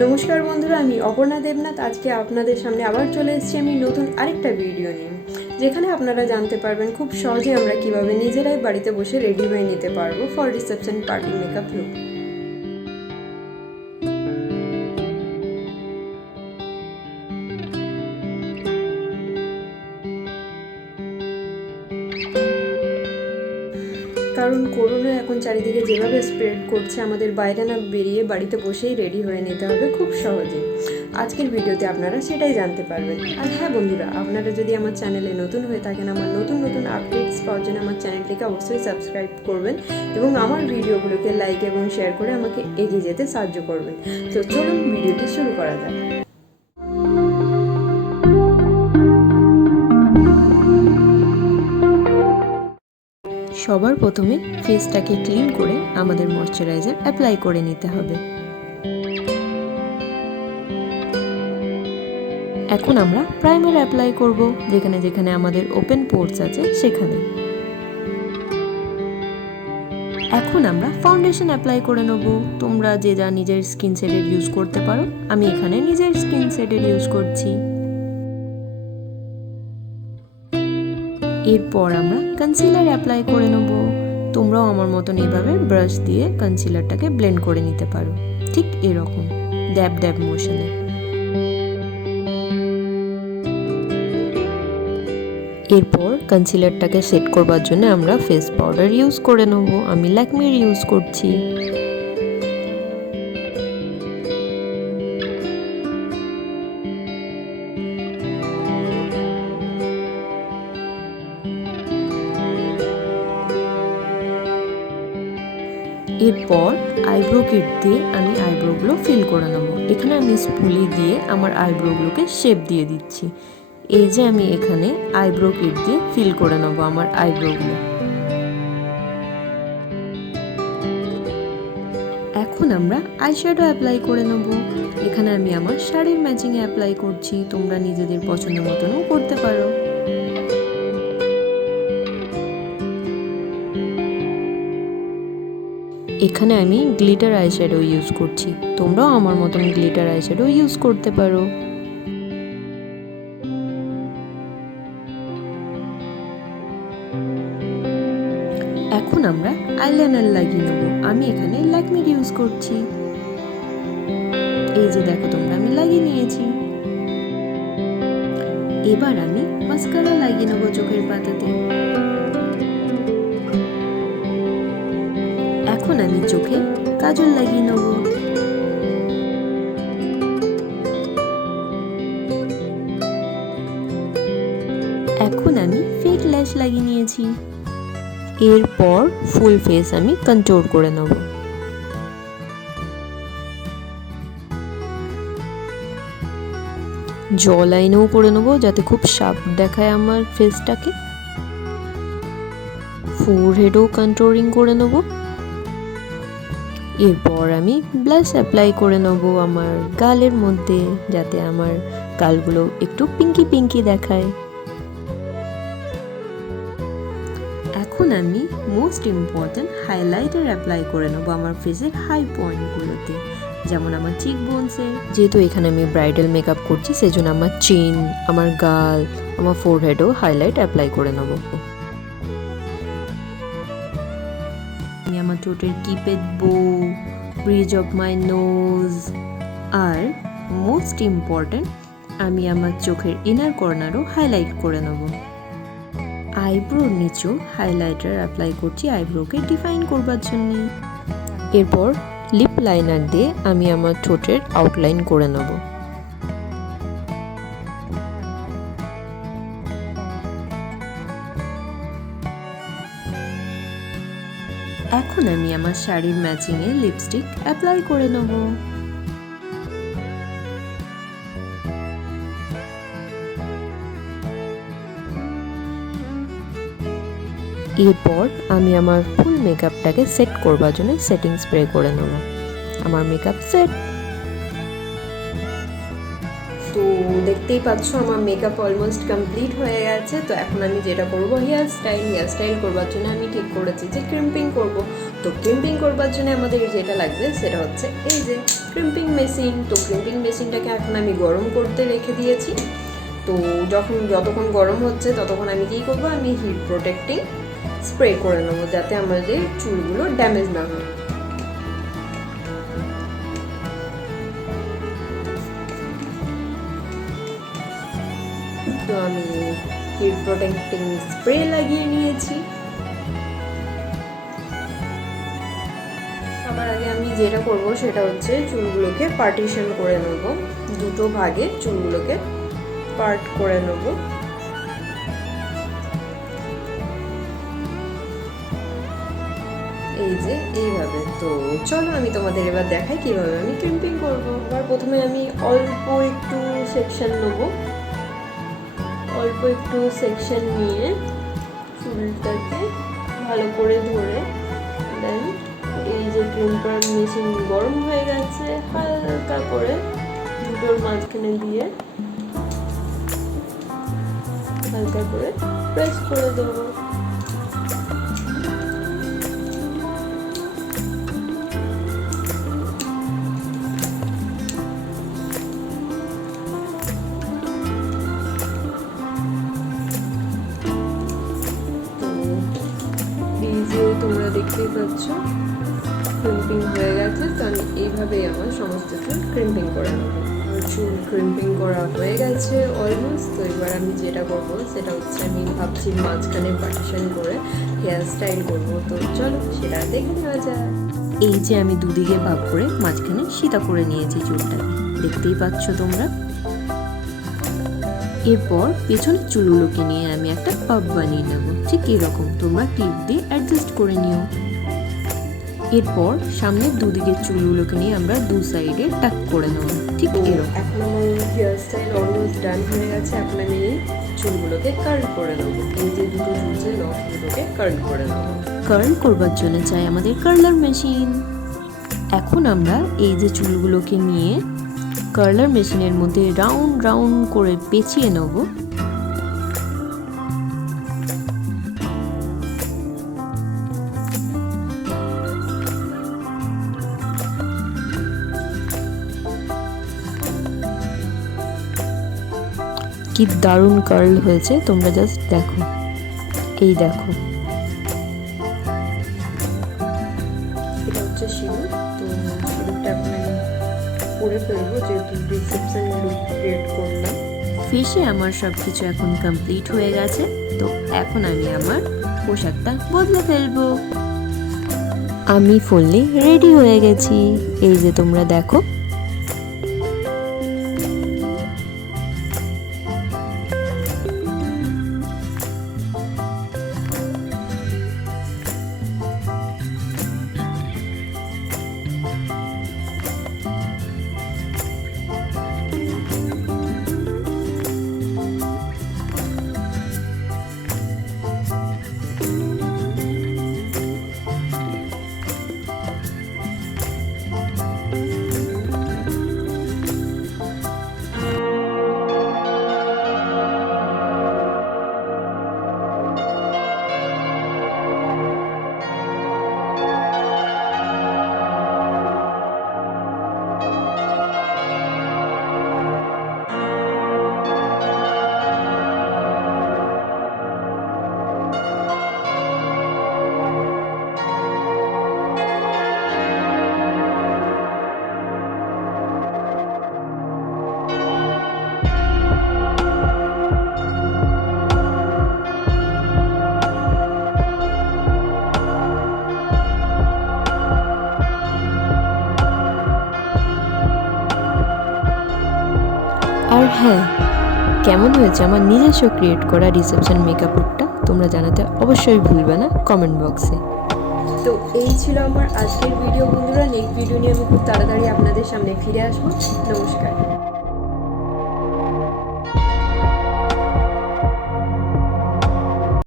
नमस्कार बंधुरा आमी अपर्णा देवनाथ आज के आपनादेर सामने आबार चले एसेछि आमी नतुन आरेकटा भिडियो निये जेखाने आपनारा जानते पारबेन खूब सहजे आमरा किभाबे निजेराई बाड़ीते बसे रेडी हये निते पारबो फर रिसेपशन पार्टी मेकअप लुक। কারণ করোনা এখন চারিদিকে যেভাবে স্প্রেড করছে আমাদের বাইরে না বেরিয়ে বাড়িতে বসেই রেডি হয়ে নিতে হবে খুব সহজে। আজকের ভিডিওতে আপনারা সেটাই জানতে পারবেন। আর হ্যাঁ বন্ধুরা, আপনারা যদি আমার চ্যানেলে নতুন হয়ে থাকেন আমার নতুন নতুন আপডেটস পাওয়ার জন্য আমার চ্যানেলটিকে অবশ্যই সাবস্ক্রাইব করবেন এবং আমার ভিডিওগুলোকে লাইক এবং শেয়ার করে আমাকে এগিয়ে যেতে সাহায্য করবেন। তো চলুন ভিডিওটি শুরু করা যাক। সবার প্রথমে ফেসটাকে ক্লিন করে আমাদের ময়শ্চারাইজার অ্যাপ্লাই করে নিতে হবে। এখন আমরা প্রাইমার অ্যাপ্লাই করব যেখানে যেখানে আমাদের ওপেন পোরস আছে সেখানে। এখন আমরা ফাউন্ডেশন অ্যাপ্লাই করে নেব। তোমরা যে যা নিজের স্কিন শেডের ইউজ করতে পারো, আমি এখানে নিজের স্কিন শেডের ইউজ করছি। এরপর আমরা কনসিলার অ্যাপ্লাই করে নেব। তোমরাও আমার মতন এইভাবে ব্রাশ দিয়ে কনসিলারটাকে ব্লেন্ড করে নিতে পারো, ঠিক এরকম ড্যাব ড্যাব মোশনে। এরপর কনসিলারটাকে সেট করবার জন্য আমরা ফেস পাউডার ইউজ করে নেব। আমি ল্যাকমির ইউজ করছি। এরপর আইব্রো কিট দিয়ে আমি আইব্রোগুলো ফিল করে নেব। এখানে আমি স্পুলি দিয়ে আমার আইব্রোগুলোকে শেপ দিয়ে দিচ্ছি। এই যে আমি এখানে আইব্রো কিট দিয়ে ফিল করে নেব আমার আইব্রোগুলো। এখন আমরা আইশ্যাডো অ্যাপ্লাই করে নেব। এখানে আমি আমার শাড়ির ম্যাচিংয়ে অ্যাপ্লাই করছি, তোমরা নিজেদের পছন্দ মতনও করতে পারো। এখানে আমি গ্লিটার আইশ্যাডো ইউজ করছি, তোমরাও আমার মতন গ্লিটার আইশ্যাডো ইউজ করতে পারো। এখন আমরা আইলাইনার লাগিয়ে নেব। আমি এখানে ল্যাকমির ইউজ করছি। এই যে দেখো তোমরা, আমি লাগিয়ে নিয়েছি। এবার আমি মাস্কারা লাগিয়ে নেব চোখের পাতাতে। এখন আমি চোখে কাজল লাগিয়ে নেব। এখন আমি ফেক ল্যাশ লাগিয়ে নিয়েছি। এরপর ফুল ফেস আমি কন্ট্রোল করে নেব। জ লাইনেও করে নেব যাতে খুব শার্প দেখায় আমার ফেসটাকে। ফোরহেডও কন্ট্রোলিং করে নেব। এরপর আমি ব্লাশ অ্যাপ্লাই করে নেব আমার গালের মধ্যে যাতে আমার গালগুলো একটু পিঙ্কি পিঙ্কি দেখায়। এখন আমি মোস্ট ইম্পর্টেন্ট হাইলাইটার অ্যাপ্লাই করে নেব আমার ফেসের হাই পয়েন্টগুলোতে, যেমন আমার চিক বোনসে। যেহেতু এখানে আমি ব্রাইডাল মেকআপ করছি সেজন্য আমার চিন, আমার গাল, আমার ফোরহেডও হাইলাইট অ্যাপ্লাই করে নেব। আমি আমার ঠোঁটের cupid bow, bridge of my nose, আর মোস্ট ইম্পর্টেন্ট আমি আমার চোখের ইনার কর্নারও হাইলাইট করে নেব। আইব্রোর নিচেও হাইলাইটার অ্যাপ্লাই করছি আইব্রোকে ডিফাইন করবার জন্য। এরপর লিপ লাইনার দিয়ে আমি আমার ঠোঁটের আউটলাইন করে নেব। এখন আমি আমার শাড়ির ম্যাচিংয়ে লিপস্টিক অ্যাপ্লাই করে নেব। এরপর আমি আমার ফুল মেকআপটাকে সেট করবার জন্য সেটিং স্প্রে করে নেব। আমার মেকআপ সেট। তো দেখতেই পাচ্ছ আমার মেকআপ অলমোস্ট কমপ্লিট হয়ে গেছে। তো এখন আমি যেটা করব হেয়ার স্টাইল করবার জন্য আমি ঠিক করেছি যে ক্রিম্পিং করব। তো ক্রিম্পিং করবার জন্য আমাদের যেটা লাগবে সেটা হচ্ছে এই যে ক্রিম্পিং মেশিন। তো ক্রিম্পিং মেশিনটাকে এখন আমি গরম করতে রেখে দিয়েছি। তো যতক্ষণ গরম হচ্ছে ততক্ষণ আমি কী করবো, আমি হিট প্রোটেক্টিং স্প্রে করে নেবো যাতে আমাদের চুলগুলো ড্যামেজ না হয়। তো আমি হিট প্রোটেক্টিং স্প্রে লাগিয়ে নিয়েছি। সবার আগে আমি যেটা করব সেটা হচ্ছে চুলগুলোকে পার্টিশন করে নেব, দুটো ভাগে চুলগুলোকে পার্ট করে নেব। এই যে এইভাবে। তো চলো আমি তোমাদের এবার দেখাই কিভাবে আমি ক্রিম্পিং করব। এবার প্রথমে আমি অল্প একটু সেকশন নেব, অল্প একটু সেকশন নিয়ে চুলটাকে ভালো করে ধরে দেন এই যে ক্রিম্পার মেশিন গরম হয়ে গেছে, হালকা করে দুটোর মাঝখানে দিয়ে হালকা করে প্রেস করে দেবো। তোমরা দেখতেই পাচ্ছ ক্রিম্পিং হয়ে গেছে। তো আমি এইভাবেই আমার সমস্ত চুল ক্রিম্পিং করে নেবো। চুল ক্রিম্পিং করা হয়ে গেছে অলমোস্ট। তো এবার আমি যেটা করবো সেটা হচ্ছে আমি ভাবছি মাঝখানে পার্টিশন করে হেয়ার স্টাইল করবো। তো চলো সেটা দেখে নেওয়া যায়। এই যে আমি দুদিকে ভাগ করে মাঝখানে সিধা করে নিয়েছি চুলটাকে, দেখতেই পাচ্ছ তোমরা। এরপর পেছনের চুলগুলোকে নিয়ে আমি একটা পাপ বানিয়ে নেব, ঠিক এরকম। তোমরা ক্লিপ দিয়ে অ্যাডজাস্ট করে নিও। এরপর সামনের দুদিকের চুলগুলোকে নিয়ে আমরা দু সাইডে টাক করে নেব, ঠিক এরকম। এখন আমার হেয়ার স্টাইল অলমোস্ট ডান হয়ে গেছে। এখন আমি চুলগুলোকে কার্ল করে নেব। এই যে দুটো চুল দুটোকে কার্ল করে নেব। কার্ল করবার জন্য চাই আমাদের কার্লার মেশিন। এখন আমরা এই যে চুলগুলোকে নিয়ে কার্লার মেশিনের মধ্যে রাউন্ড রাউন্ড করে পেঁচিয়ে নেব। কি দারুণ কার্ল হয়েছে, তোমরা জাস্ট দেখো। এই দেখো, এটা হচ্ছে সিঁদুর। তো সিঁদুরটা এখন আমি পরে ফেলবো, যেহেতু রিসেপশন লুক ক্রিয়েট করলাম। ফেসে আমার সব কিছু এখন কমপ্লিট হয়ে গেছে। তো এখন আমি আমার পোশাকটা বদলে ফেলবো। আমি ফুললি রেডি হয়ে গেছি। এই যে তোমরা দেখো। আর হ্যাঁ, কেমন হয়েছে আমার নিজস্ব ক্রিয়েট করা রিসেপশন মেকআপ লুকটা তোমরা জানাতে অবশ্যই ভুলবে না কমেন্ট বক্সে। তো এই ছিল আমার আজকের ভিডিও বন্ধুরা। নেক্সট ভিডিও নিয়ে আমি খুব তাড়াতাড়ি আপনাদের সামনে ফিরে আসবো। নমস্কার।